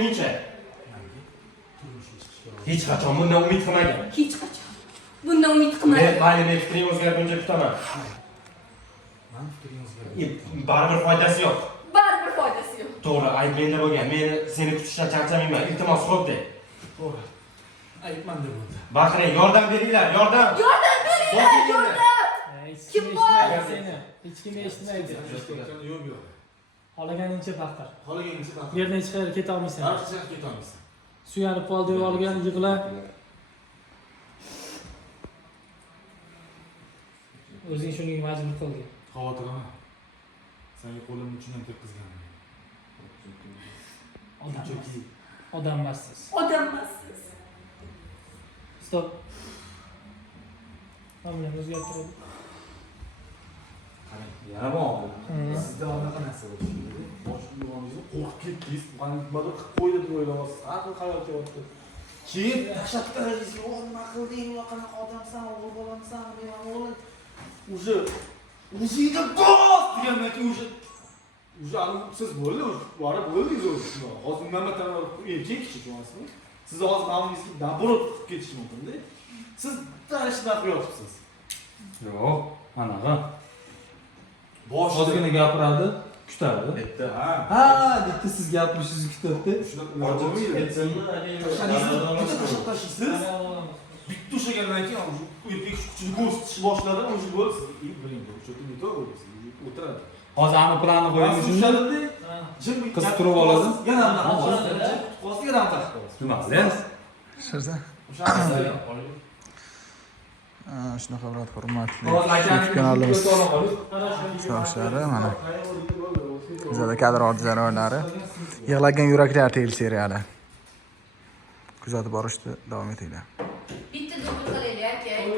Necha? Hech qachon bundan umid qilmagan. Hech qachon. Bundan umid qilmadim. Mayli, men fikrim o'zgarguncha kutaman. Men fikrim o'zgardi. Baribir foydasi yo'q. Baribir foydasi yo'q. To'g'ri, ayb menda bo'lgan. Men seni kutishdan charchamayman. Iltimos, xo'p de. To'g'ri. Ayb menda bo'ldi. Baqiring, yordam beringlar, yordam. Yordam beringlar, yordam. Kim bor? Seni hech kim eshitmaydi. Yo'q yo'q. Xohlaganingcha baqir. Qolganingcha baqir. Yerdan hech qayerga keta olmaysan. Har qachon keta olmaysan. Suyanib qol devorgan yig'la. O'zing shunga majbur qilding. Xavotir olma. Senga qo'limni uchun tekkizganman. Odam emassiz. Odam emassiz. Stop. Hamma o'zgartiradi. Qarang, yana bo'ldi. Sizda anaqa narsa bo'ldi. Boshqa yuvamizni qo'rqib ketdingiz. Mana nimadir qilib qo'ydi deb o'ylayapsiz. Har xil xayol kelyapti. Keyin dahshatdaringizga nima qilding, qanaqa odamsan, o'g'il bolamsan, men o'g'lim. Уже o'zingga bos degandan keyin уже siz bo'ldi, borib bo'ldingiz o'zi. Hozir nima tamom erkak kichik emasmi? Siz hozir mamlingizga naborot qilib ketish mumkin-da. Siz tanishdan qo'yapsiz. Yo'q, anaqa. Boshligini Ozgina gapiradi, kutadi. bitta. Ha, bitta siz gapirishingizni kutadi. Shunaqa bitta ushlagandan keyin erkak kuchini ko'rsatishni boshladi, o'sha bo'ldi. Biling, o'tiradi. Hozir ani planni qo'yamiz shunda. Qiz turib oladi. Yana hozir yana taqib. Nima qilasiz? Shirza. Shunaqa bo'ladi, hurmatli Hozir kanalimiz ishtirokchilari mana bizada kadr orti jarayonlari yig'lagan yuraklar tel seriali kuzatib borishda davom etinglar. Bitta